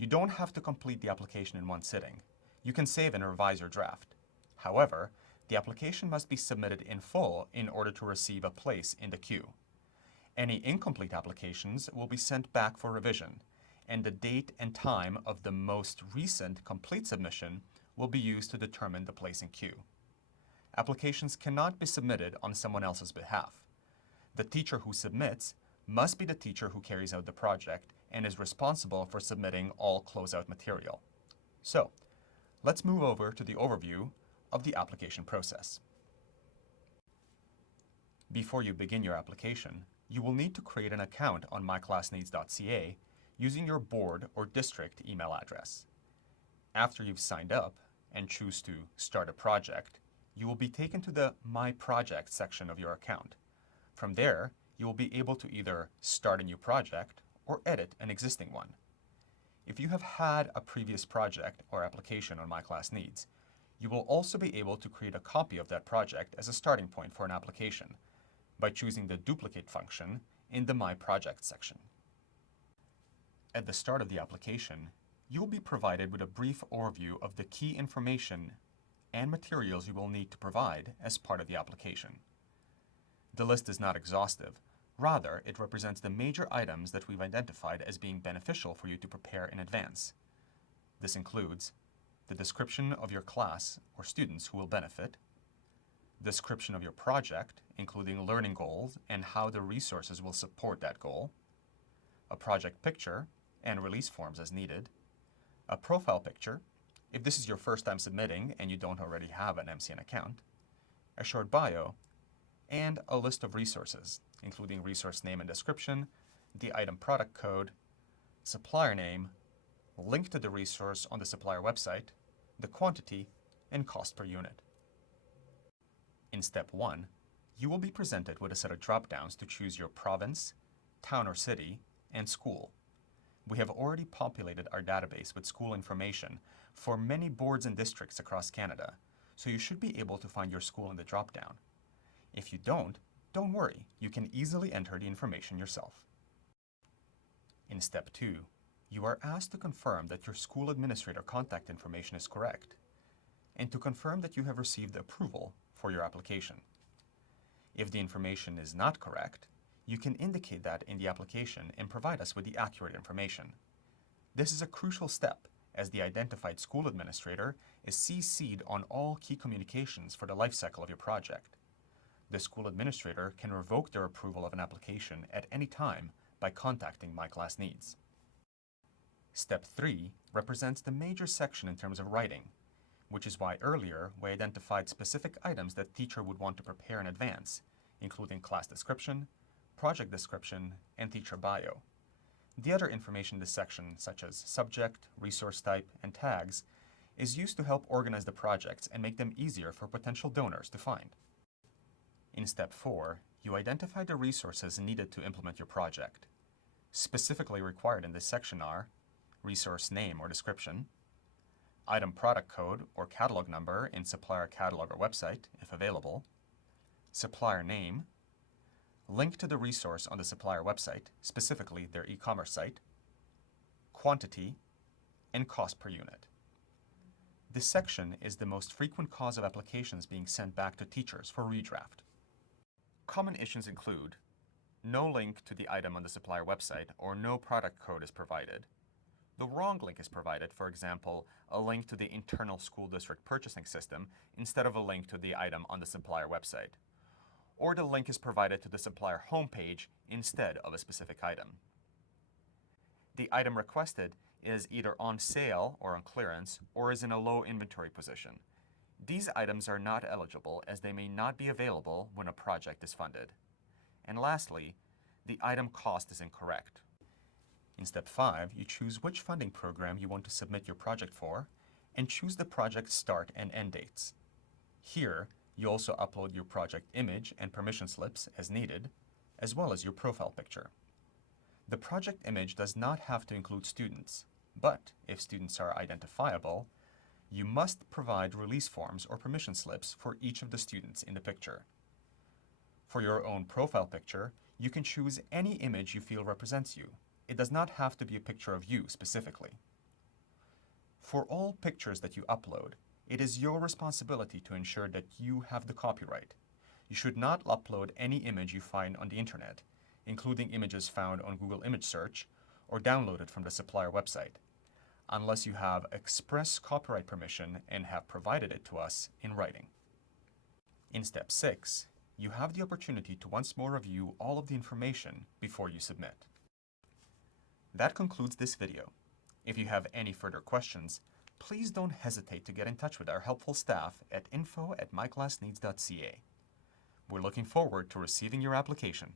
You don't have to complete the application in one sitting. You can save and revise your draft. However, the application must be submitted in full in order to receive a place in the queue. Any incomplete applications will be sent back for revision, and the date and time of the most recent complete submission will be used to determine the place in queue. Applications cannot be submitted on someone else's behalf. The teacher who submits must be the teacher who carries out the project and is responsible for submitting all closeout material. So, let's move over to the overview of the application process. Before you begin your application, you will need to create an account on myclassneeds.ca using your board or district email address. After you've signed up and choose to start a project, you will be taken to the My Project section of your account. From there, you will be able to either start a new project or edit an existing one. If you have had a previous project or application on MyClassNeeds, you will also be able to create a copy of that project as a starting point for an application by choosing the duplicate function in the My Project section. At the start of the application, you will be provided with a brief overview of the key information and materials you will need to provide as part of the application. The list is not exhaustive. Rather, it represents the major items that we've identified as being beneficial for you to prepare in advance. This includes the description of your class or students who will benefit, description of your project, including learning goals and how the resources will support that goal, a project picture and release forms as needed, a profile picture, if this is your first time submitting and you don't already have an MCN account, a short bio, and a list of resources, including resource name and description, the item product code, supplier name, link to the resource on the supplier website, the quantity, and cost per unit. In step 1, you will be presented with a set of drop-downs to choose your province, town or city, and school. We have already populated our database with school information for many boards and districts across Canada, so you should be able to find your school in the drop-down. If you don't worry, you can easily enter the information yourself. In step 2, you are asked to confirm that your school administrator contact information is correct, and to confirm that you have received approval for your application. If the information is not correct, you can indicate that in the application and provide us with the accurate information. This is a crucial step, as the identified school administrator is CC'd on all key communications for the life cycle of your project. The school administrator can revoke their approval of an application at any time by contacting MyClassNeeds. Step 3 represents the major section in terms of writing, which is why earlier we identified specific items that teacher would want to prepare in advance, including class description, project description, and teacher bio. The other information in this section, such as subject, resource type, and tags, is used to help organize the projects and make them easier for potential donors to find. In step 4, you identify the resources needed to implement your project. Specifically required in this section are resource name or description, item product code or catalog number in supplier catalog or website, if available, supplier name, link to the resource on the supplier website, specifically their e-commerce site, quantity, and cost per unit. This section is the most frequent cause of applications being sent back to teachers for redraft. Common issues include no link to the item on the supplier website or no product code is provided. The wrong link is provided, for example, a link to the internal school district purchasing system instead of a link to the item on the supplier website. Or the link is provided to the supplier homepage instead of a specific item. The item requested is either on sale or on clearance or is in a low inventory position. These items are not eligible as they may not be available when a project is funded. And lastly, the item cost is incorrect. In step 5, you choose which funding program you want to submit your project for and choose the project start and end dates. Here, you also upload your project image and permission slips as needed, as well as your profile picture. The project image does not have to include students, but if students are identifiable, you must provide release forms or permission slips for each of the students in the picture. For your own profile picture, you can choose any image you feel represents you. It does not have to be a picture of you specifically. For all pictures that you upload, it is your responsibility to ensure that you have the copyright. You should not upload any image you find on the internet, including images found on Google Image Search or downloaded from the supplier website, unless you have express copyright permission and have provided it to us in writing. In step 6, you have the opportunity to once more review all of the information before you submit. That concludes this video. If you have any further questions, please don't hesitate to get in touch with our helpful staff at info@myclassneeds.ca. We're looking forward to receiving your application.